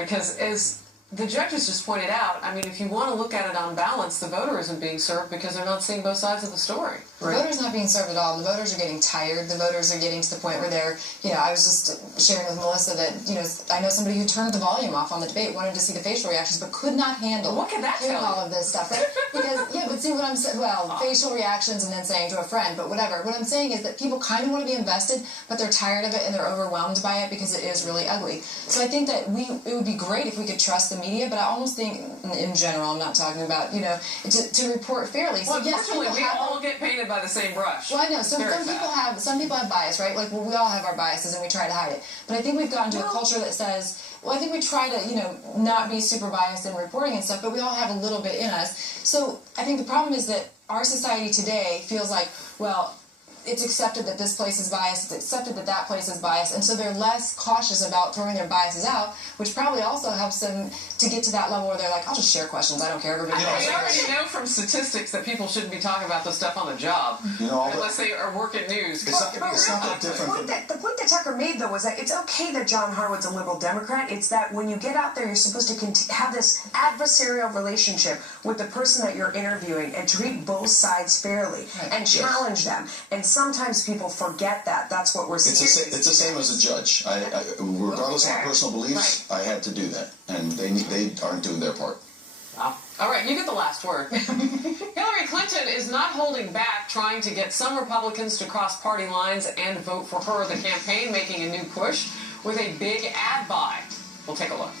because as the judges just pointed out, I mean, if you want to look at it on balance, the voter isn't being served because they're not seeing both sides of the story. Right. The voter's not being served at all. The voters are getting tired. The voters are getting to the point where they're, I was just sharing with Melissa that, I know somebody who turned the volume off on the debate, wanted to see the facial reactions, but could not handle what can that hearing tell all of this stuff, right? Because, but see what I'm saying, facial reactions and then saying to a friend, but whatever. What I'm saying is that people kind of want to be invested, but they're tired of it and they're overwhelmed by it because it is really ugly. So I think that it would be great if we could trust the media, but I almost think, in general, I'm not talking about, to report fairly. Well, yes, we all get painted by the same brush. Well, I know. Some people have bias, right? Like, well, we all have our biases and we try to hide it. But I think we've gotten to a culture that says, well, I think we try to, not be super biased in reporting and stuff, but we all have a little bit in us. So I think the problem is that our society today feels like, well, it's accepted that this place is biased, it's accepted that that place is biased, and so they're less cautious about throwing their biases out, which probably also helps them to get to that level where they're like, I'll just share questions, I don't care. We already know from statistics that people shouldn't be talking about this stuff on the job, unless they are working news. It's not that different. The point that Tucker made, though, was that it's okay that John Harwood's a liberal Democrat. It's that when you get out there, you're supposed to have this adversarial relationship with the person that you're interviewing and treat both sides fairly and challenge them. And sometimes people forget that. That's what we're seeing. It's the same as a judge. Regardless of my personal beliefs, I had to do that, and they aren't doing their part. Wow. All right, you get the last word. Hillary Clinton is not holding back, trying to get some Republicans to cross party lines and vote for her. The campaign making a new push with a big ad buy. We'll take a look.